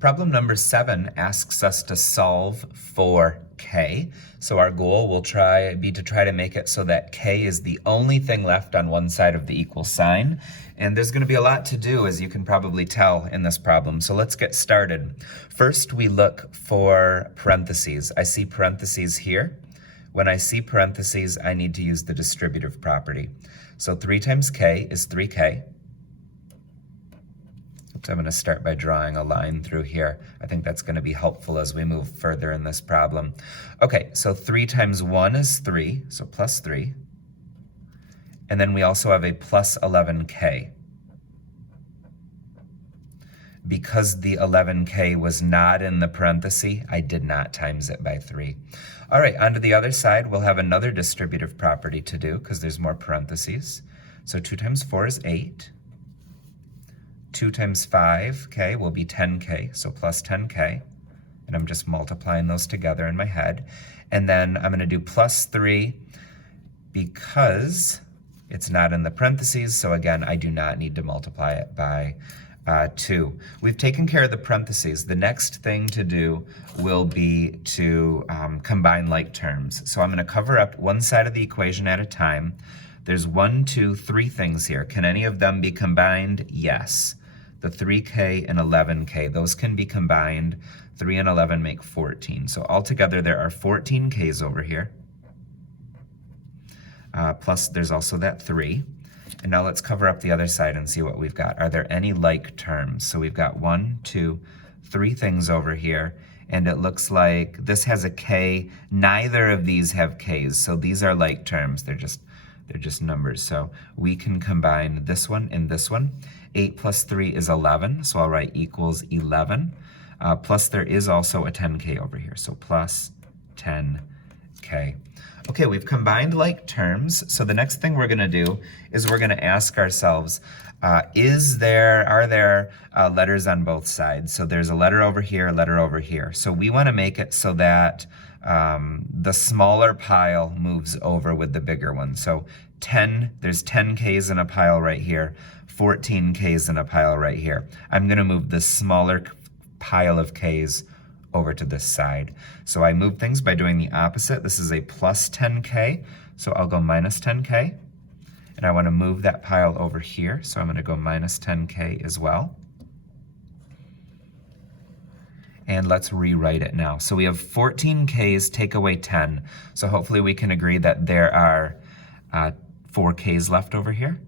Problem number 7 asks us to solve for k. So our goal will be to try to make it so that k is the only thing left on one side of the equal sign. And there's going to be a lot to do, as you can probably tell in this problem. So let's get started. First, we look for parentheses. I see parentheses here. When I see parentheses, I need to use the distributive property. So 3 times k is 3k. I'm going to start by drawing a line through here. I think that's going to be helpful as we move further in this problem. Okay, so 3 times 1 is 3, so plus 3. And then we also have a plus 11k. Because the 11k was not in the parenthesis, I did not times it by 3. All right, on to the other side, we'll have another distributive property to do because there's more parentheses. So 2 times 4 is 8. 2 times 5k will be 10k, so plus 10k. And I'm just multiplying those together in my head. And then I'm going to do plus 3 because it's not in the parentheses. So again, I do not need to multiply it by 2. We've taken care of the parentheses. The next thing to do will be to combine like terms. So I'm going to cover up one side of the equation at a time. There's 1, 2, 3 things here. Can any of them be combined? Yes. The 3k and 11k, those can be combined. 3 and 11 make 14. So altogether, there are 14 k's over here. Plus, there's also that 3. And now let's cover up the other side and see what we've got. Are there any like terms? So we've got 1, 2, 3 things over here. And it looks like this has a k. Neither of these have k's. So these are like terms. They're just numbers. So we can combine this one and this one. 8 plus 3 is 11, so I'll write equals 11. Plus there is also a 10k over here, so plus 10k. Okay, we've combined like terms, so the next thing we're going to do is we're going to ask ourselves, are there letters on both sides? So there's a letter over here, a letter over here. So we want to make it so that the smaller pile moves over with the bigger one. So there's 10 k's in a pile right here, 14 k's in a pile right here. I'm going to move this smaller pile of k's over to this side. So I move things by doing the opposite. This is a plus 10k, so I'll go minus 10k. And I want to move that pile over here, so I'm going to go minus 10k as well. And let's rewrite it now. So we have 14 k's, take away 10. So hopefully we can agree that there are 4 k's left over here.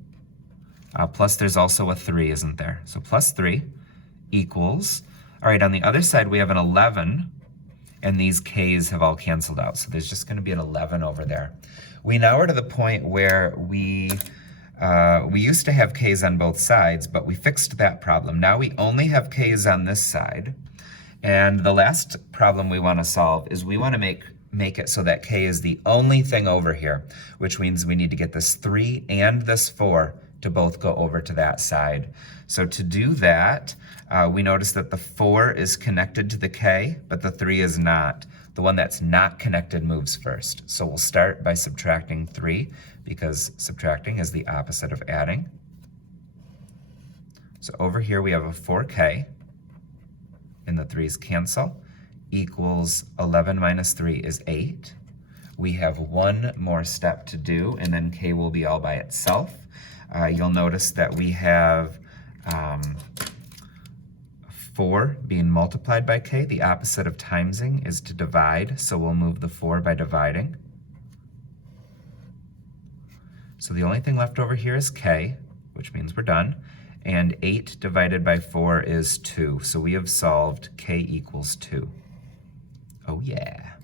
Plus there's also a 3, isn't there? So plus 3 equals, all right, on the other side we have an 11, and these k's have all canceled out. So there's just going to be an 11 over there. We now are to the point where we used to have k's on both sides, but we fixed that problem. Now we only have k's on this side. And the last problem we want to solve is we want to make it so that k is the only thing over here, which means we need to get this 3 and this 4 to both go over to that side. So to do that, we notice that the 4 is connected to the k, but the 3 is not. The one that's not connected moves first. So we'll start by subtracting 3, because subtracting is the opposite of adding. So over here we have a 4k, and the 3's cancel, equals 11 minus 3 is 8. We have one more step to do, and then k will be all by itself. You'll notice that we have 4 being multiplied by k. The opposite of timesing is to divide, so we'll move the 4 by dividing. So the only thing left over here is k, which means we're done. And 8 divided by 4 is 2. So we have solved k equals 2. Oh yeah.